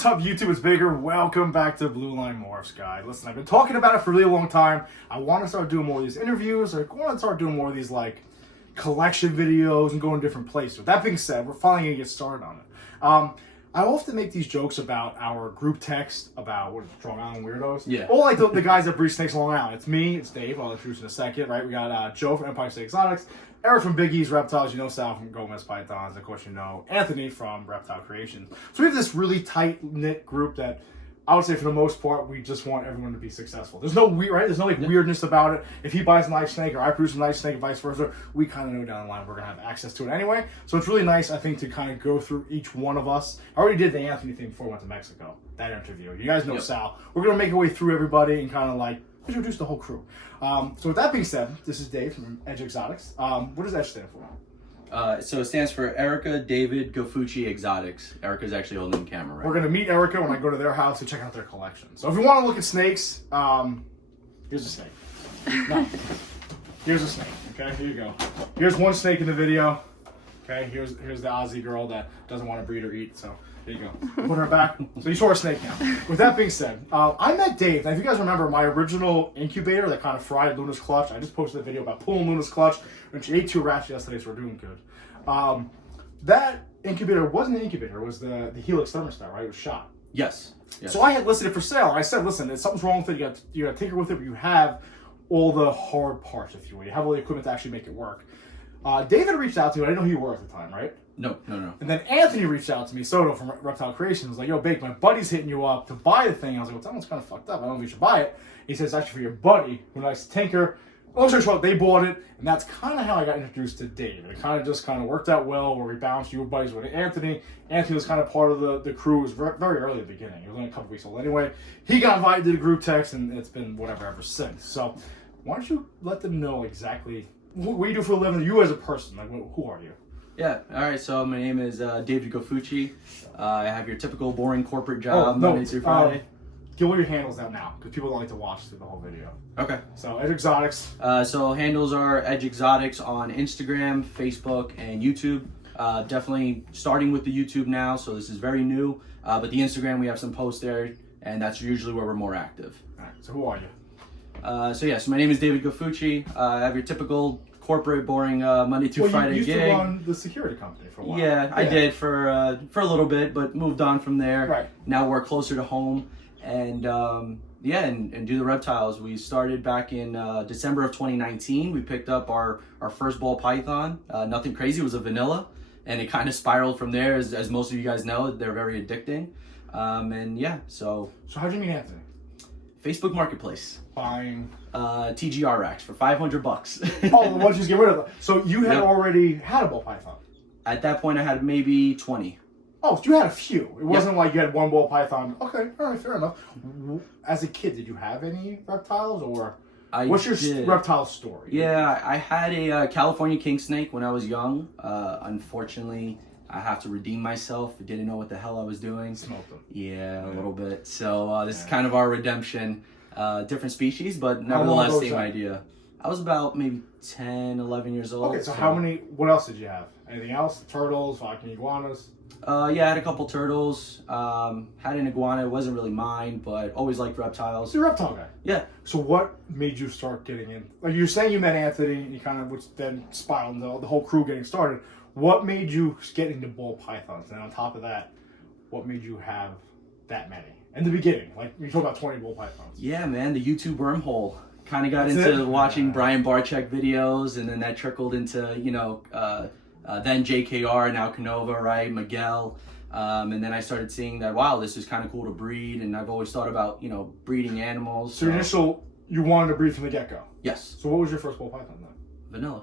What's up, YouTube? It's Bigger. Welcome back to Blue Line Morphs, guys. Listen, I've been talking about it for a really long time. I want to start doing more of these interviews. I want to start doing more of these, like, collection videos and going different places. With that being said, we're finally going to get started on it. I often make these jokes about our group text about, what is it, Island Weidos? Yeah. Or like the guys that breed snakes along Island. It's me, it's Dave, I'll introduce in a second, right? We got Joe from EDGExotics, Eric from Biggie's Reptiles, you know Sal from Gomez Pythons, of course you know Anthony from Reptile Creations. So we have this really tight-knit group that I would say for the most part, we just want everyone to be successful. There's no weird, right? There's no like weirdness about it. If he buys a nice snake or I produce a nice snake, vice versa, we kind of know down the line we're gonna have access to it anyway. So it's really nice, I think, to kind of go through each one of us. I already did the Anthony thing before I went to Mexico. That interview. You guys know Sal. We're gonna make our way through everybody and kind of like introduce the whole crew. So with that being said, this is Dave from EDGExotics. What does Edge stand for? So it stands for Erica David Gofucci Exotics. Erica's actually holding the camera, right? We're going to meet Erica when I go to their house to check out their collection. So if you want to look at snakes, here's a snake. No. Here's a snake, okay? Here you go. Here's one snake in the video. Okay, here's the Aussie girl that doesn't want to breed or eat, so there you go. Put her back. So you saw a snake now. With that being said, I met Dave. Now, if you guys remember my original incubator that kind of fried Luna's clutch, I just posted a video about pulling Luna's clutch, and she ate 2 rats yesterday, so we're doing good. That incubator wasn't an incubator. It was the Helix thermostat, right? It was shot. Yes. So I had listed it for sale. I said, listen, if something's wrong with it, you got to tinker with it, but you have all the hard parts, if you will. You have all the equipment to actually make it work. David reached out to me. I didn't know who you were at the time, right? No. And then Anthony reached out to me, Soto from Reptile Creations, was like, yo, Bake, my buddy's hitting you up to buy the thing. I was like, well, that one's kind of fucked up. I don't know if you should buy it. He says, it's actually for your buddy who likes to tinker. Long story short, they bought it, and that's kind of how I got introduced to Dave. It kind of worked out well, where we bounced. You were buddies with Anthony. Anthony was kind of part of the crew. It was very early at the beginning. He was only a couple weeks old anyway. He got invited to the group text, and it's been whatever ever since. So why don't you let them know exactly what you do for a living, you as a person, like who are you? Yeah, all right, so my name is David Gofucci. I have your typical boring corporate job Monday through Friday. Give all your handles out now, because people don't like to watch through the whole video. Okay. So, EDGExotics. So handles are EDGExotics on Instagram, Facebook, and YouTube. Definitely starting with the YouTube now, so this is very new. But the Instagram, we have some posts there, and that's usually where we're more active. All right, so who are you? So my name is David Gofucci. I have your typical corporate, boring Monday through Friday you used gig. to run the security company for a while. Yeah, I did for a little bit, but moved on from there. Right. Now we're closer to home, and and do the reptiles. We started back in December of 2019. We picked up our first ball python. Nothing crazy. It was a vanilla, and it kind of spiraled from there. As most of you guys know, they're very addicting. So how'd you meet Anthony? Facebook Marketplace. Buying TGR racks for $500. Oh, why don't you just get rid of them? So you had already had a ball python. At that point, I had maybe 20. Oh, so you had a few. It wasn't like you had one ball python. Okay, all right, fair enough. As a kid, did you have any reptiles, or what's your reptile story? Yeah, I had a California king snake when I was young. Unfortunately, I have to redeem myself. I didn't know what the hell I was doing. Smoked them. Yeah, a little bit. So this is kind of our redemption. Different species, but nevertheless, same idea. I was about maybe 10, 11 years old. Okay, so what else did you have? Anything else? Turtles, fucking iguanas? I had a couple turtles. Had an iguana. It wasn't really mine, but always liked reptiles. You're a reptile guy. Yeah. So what made you start getting in? Like you're saying, you met Anthony, and you kind of which then spiraled into the whole crew getting started. What made you get into ball pythons? And on top of that, what made you have that many? In the beginning, like you talk about 20 ball pythons. Yeah, man, the YouTube wormhole. Kind of got into watching Brian Barczyk videos, and then that trickled into, then JKR, now Canova, right, Miguel. And then I started seeing that, wow, this is kind of cool to breed, and I've always thought about, breeding animals. So you wanted to breed from the get-go? Yes. So what was your first ball python then? Vanilla.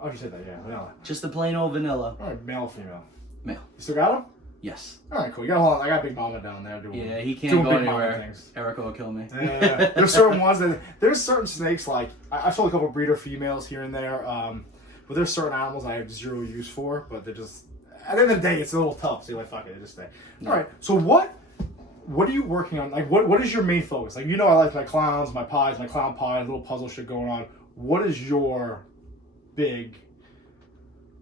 Oh, you said that, yeah, vanilla. Just the plain old vanilla. All right, male or female? Male. You still got him? Yes. All right, cool. You got hold on. I got Big Mama down there doing. Yeah, he can't go anywhere. Things. Erica will kill me. There's certain ones there's certain snakes like I've sold a couple breeder females here and there, but there's certain animals I have zero use for. But they're just at the end of the day, it's a little tough. So you're like, fuck it, they just stay. No. All right. So what are you working on? Like, what is your main focus? Like, I like my clowns, my pies, my clown pie, little puzzle shit going on. What is your big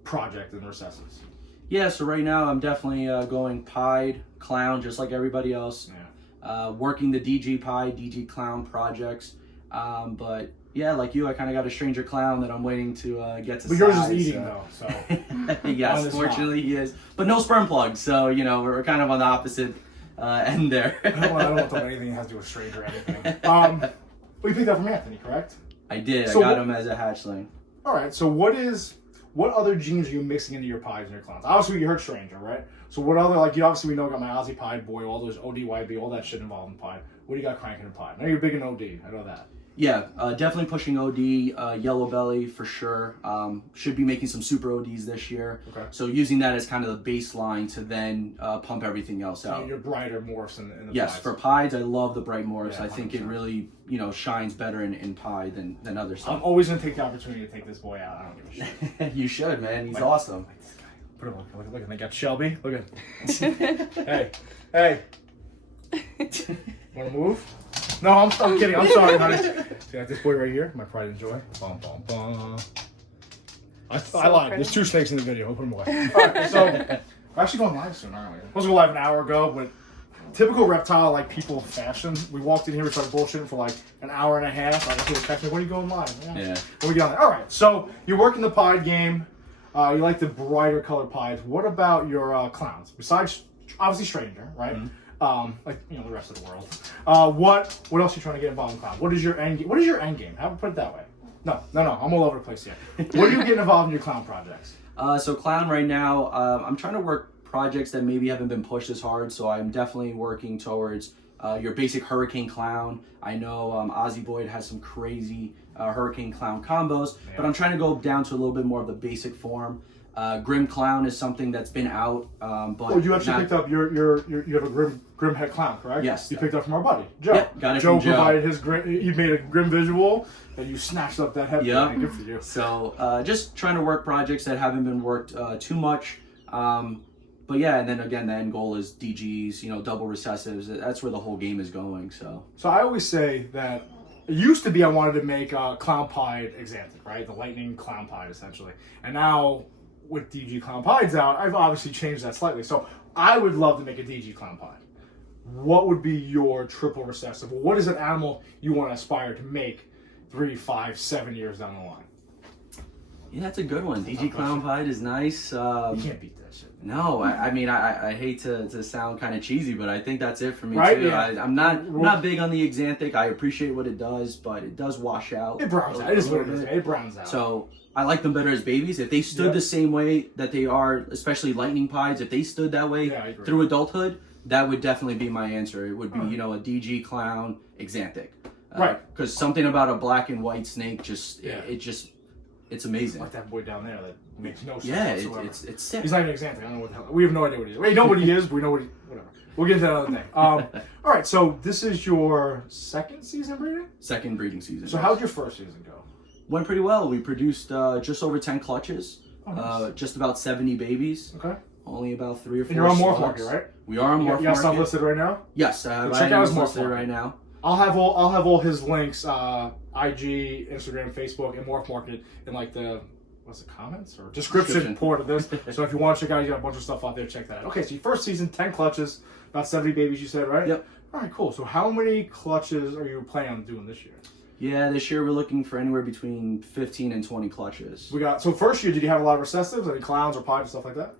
project in recesses? Yeah, so right now I'm definitely going pied, clown, just like everybody else. Yeah. Working the DG pied, DG clown projects. But yeah, like you, I kind of got a stranger clown that I'm waiting to get to. But yours is eating though, so. Yes, fortunately he is. But no sperm plugs, so you know we're kind of on the opposite end there. I don't want to talk about anything that has to do with stranger or anything. Well, you picked up from Anthony, correct? I did. So I got him as a hatchling. All right. So what other genes are you mixing into your pies and your clowns? Obviously, you heard stranger, right? So what other, like, you obviously we know got my Aussie pie boy, all those ODYB, all that shit involved in pie. What do you got cranking in pie? I know you're big in OD. I know that. Yeah, definitely pushing OD, yellow belly for sure. Should be making some super ODs this year. Okay. So using that as kind of the baseline to then pump everything else out. Your brighter morphs in the Yes, pies. for pies, I love the bright morphs. Yeah, I think it 100%. really, shines better in pie than other I'm stuff. always gonna take the opportunity to take this boy out. I don't give a shit. You should, man. He's Like- awesome. Put him look at they got Shelby. Look at hey. Wanna move? No, I'm kidding. I'm sorry, honey. See, like this boy right here, my pride and joy. Bum, bum, bum. I lied. There's 2 snakes in the video. I'll put them away. All right, so we're actually going live soon, aren't we? We're supposed to go live an hour ago, but typical reptile like people fashion. We walked in here, we started bullshitting for like an hour and a half. I was text me, when are you going live? Yeah. What we get on there? All right, so you're working the pie game. You like the brighter colored pies. What about your clowns? Besides, obviously, stranger, right? Like the rest of the world. What else are you trying to get involved in clown? What is your end game? What is your end game? How put it that way? No. I'm all over the place here. What are you getting involved in your clown projects? So clown right now, I'm trying to work projects that maybe haven't been pushed as hard. So I'm definitely working towards your basic hurricane clown. I know Ozzy Boyd has some crazy hurricane clown combos, but I'm trying to go down to a little bit more of the basic form. Grim clown is something that's been out, but You actually picked up you have a grim head clown, correct? Yes. You picked up from our buddy Joe. Yep, got it Joe from Joe. provided his grim. He made a grim visual, and you snatched up that head. Yep. Good for you. So just trying to work projects that haven't been worked too much. But yeah, and then again, the end goal is DGs, double recessives. That's where the whole game is going. So I always say that it used to be I wanted to make clown pied exantic, right? The lightning clown pied, essentially. And now with DG clown pieds out, I've obviously changed that slightly. So I would love to make a DG clown pied. What would be your triple recessive? What is an animal you want to aspire to make 3, 5, 7 years down the line? yeah, that's a good one. DG clown pied is nice. You can't beat that shit. No, I mean I hate to sound kind of cheesy, but I think that's it for me Right, too. yeah. I'm not big on the exanthic. I appreciate what it does, but it does wash out. It browns out. It is what it is. It browns out. So I like them better as babies. If they stood the same way that they are, especially lightning pies, if they stood that way I agree. through adulthood, that would definitely be my answer. It would be, a DG clown exanthic. Right. Because something about a black and white snake it's amazing. like that boy down there that makes no sense Yeah, whatsoever. it's sick. He's not even exantic. I don't know what the hell. We have no idea what he is. We know what he is, but we know whatever. We'll get into that other thing. All right, so this is your second season breeding? Second breeding season. So how'd your first season go? Went pretty well. We produced just over 10 clutches, Oh, nice. just about 70 babies, Okay. only about 3 or 4 And you're on Morph slugs. Market, right? We are on You Morph got stuff Market. listed right now? Yes, I have So check out his items Morph listed Market. right now. I'll have all his links, IG, Instagram, Facebook, and Morph Market in like the comments or description part of this. So if you want to check out, you got a bunch of stuff out there. Check that out. Okay, so your first season, 10 clutches, about 70 babies. You said, right? Yep. All right, cool. So how many clutches are you planning on doing this year? Yeah, this year we're looking for anywhere between 15 and 20 clutches. So first year, did you have a lot of recessives, any clowns or pies and stuff like that?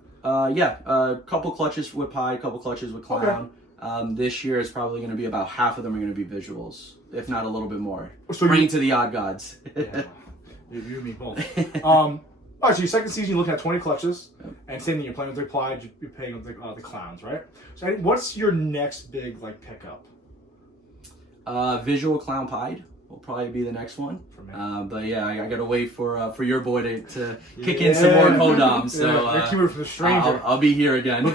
Yeah, a couple clutches with pie, a couple clutches with clown. This year is probably going to be about half of them are going to be visuals, if not a little bit more. So Bring it to the odd gods. Yeah, you and me both. All right, so your second season, you're looking at 20 clutches, and same thing, you're playing with the pies, you're playing with the clowns, right? So what's your next big pickup? Visual clown pied will probably be the next one. For me. But yeah, I gotta wait for your boy to kick in some more codoms. So Rick Hubert from the Stranger. I'll be here again. He'll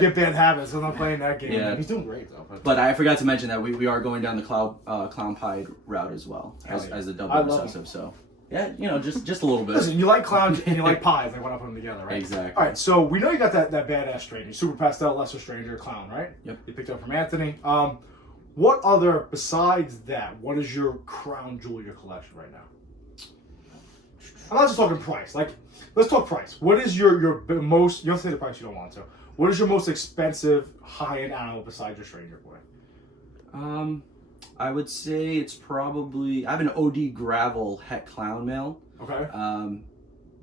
get bad habits. I'm not playing that game. Yeah. He's doing great though. But I forgot to mention that we are going down the clown pied route as well as a I double love recessive. So yeah, just a little bit. Listen, you like clowns and you like pies. Why not put them together, right? Exactly. All right, so we know you got that badass stranger, super pastel, lesser stranger, clown, right? Yep. You picked up from Anthony. What other besides that? What is your crown jewel, your collection right now? I'm not just talking price. Like, let's talk price. What is your most? You don't say the price you don't want to. What is your most expensive high-end animal besides your stranger boy? I would say it's probably, I have an OD gravel het clown male. Okay.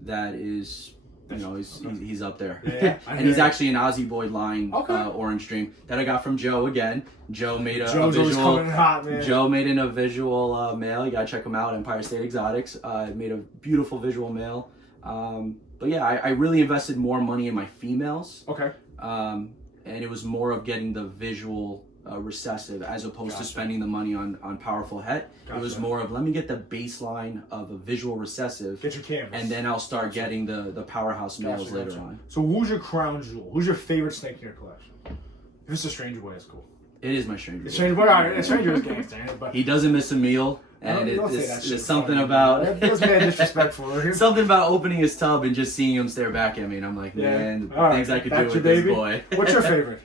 That is, you know, he's up there. Yeah, and he's actually an Aussie Boyd line Okay. Orange Dream that I got from Joe again. Joe made a Joe's always visual. coming hot, man. Joe made a visual male. You gotta check him out. Empire State Exotics. Made a beautiful visual male. But yeah, I really invested more money in my females. Okay. And it was more of getting the visual recessive as opposed to spending the money on powerful het. It was more of, let me get the baseline of a visual recessive. Get your canvas. And then I'll start getting the powerhouse males later on. So who's your crown jewel? Who's your favorite snake in your collection? If it's a stranger boy, it's cool. It is my stranger. The stranger boy, all right, the stranger is gangster, but he doesn't miss a meal. And it's something about that's man disrespectful. Something about opening his tub and just seeing him stare back at me, and I'm like, man, things I could do with this boy. What's your favorite?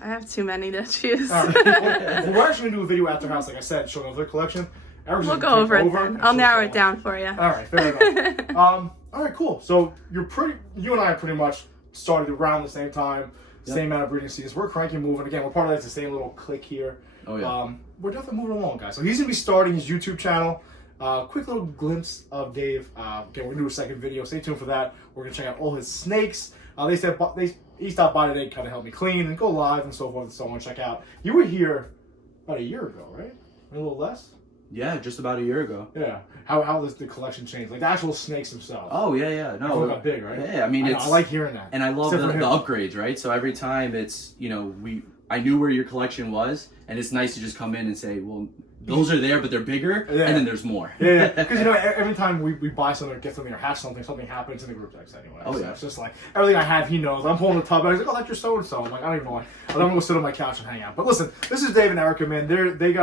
I have too many to choose. All right. Well, we're actually gonna do a video at their house, like I said, showing off their collection. We'll go over it then. I'll narrow it down for you. All right, fair enough. All right, cool. So you and I pretty much started around the same time, same amount of breeding seasons. We're cranking, moving. Again, we're part of that, the same little clique here. Oh yeah. We're definitely moving along, guys. So he's gonna be starting his YouTube channel. Quick little glimpse of Dave. Again, we're gonna do a second video. Stay tuned for that. We're gonna check out all his snakes. He stopped by today, kind of helped me clean and go live and so forth and so on. Check out. You were here about a year ago, right? A little less. Yeah, just about a year ago. Yeah. How does the collection change? Like the actual snakes themselves. Oh yeah. No. They got big, right? Yeah, I mean I like hearing that. And I love the upgrades, right? So every time it's, you know, I knew where your collection was, and it's nice to just come in and say, well, those are there, but they're bigger, and then there's more. Yeah, because you know, every time we buy something or get something or hatch something happens in the group text anyway. Oh, so yeah. it's just like, everything I have, he knows. I'm pulling the tub, and he's like, oh, that's your so-and-so. I'm like, I don't even know why. I'm going to go sit on my couch and hang out. But listen, this is Dave and Erica, man. They're going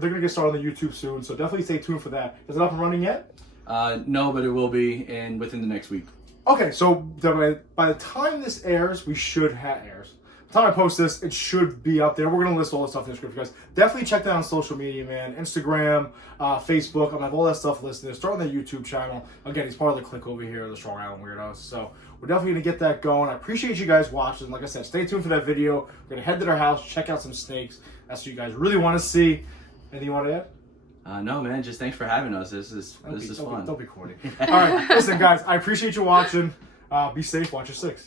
to get started on the YouTube soon, so definitely stay tuned for that. Is it up and running yet? No, but it will be within the next week. Okay, so by the time this airs, we should have airs. By the time I post this, it should be up there. We're going to list all the stuff in the description, guys. Definitely check that out on social media, man. Instagram, Facebook. I'm going to have all that stuff listed. Start on the YouTube channel. Again, he's part of the clique over here, the Strong Island Weidos. So we're definitely going to get that going. I appreciate you guys watching. Like I said, stay tuned for that video. We're going to head to their house, check out some snakes. That's what you guys really want to see. Anything you want to add? No, man. Just thanks for having us. This is fun. Don't be corny. All right, listen, guys. I appreciate you watching. Be safe. Watch your six.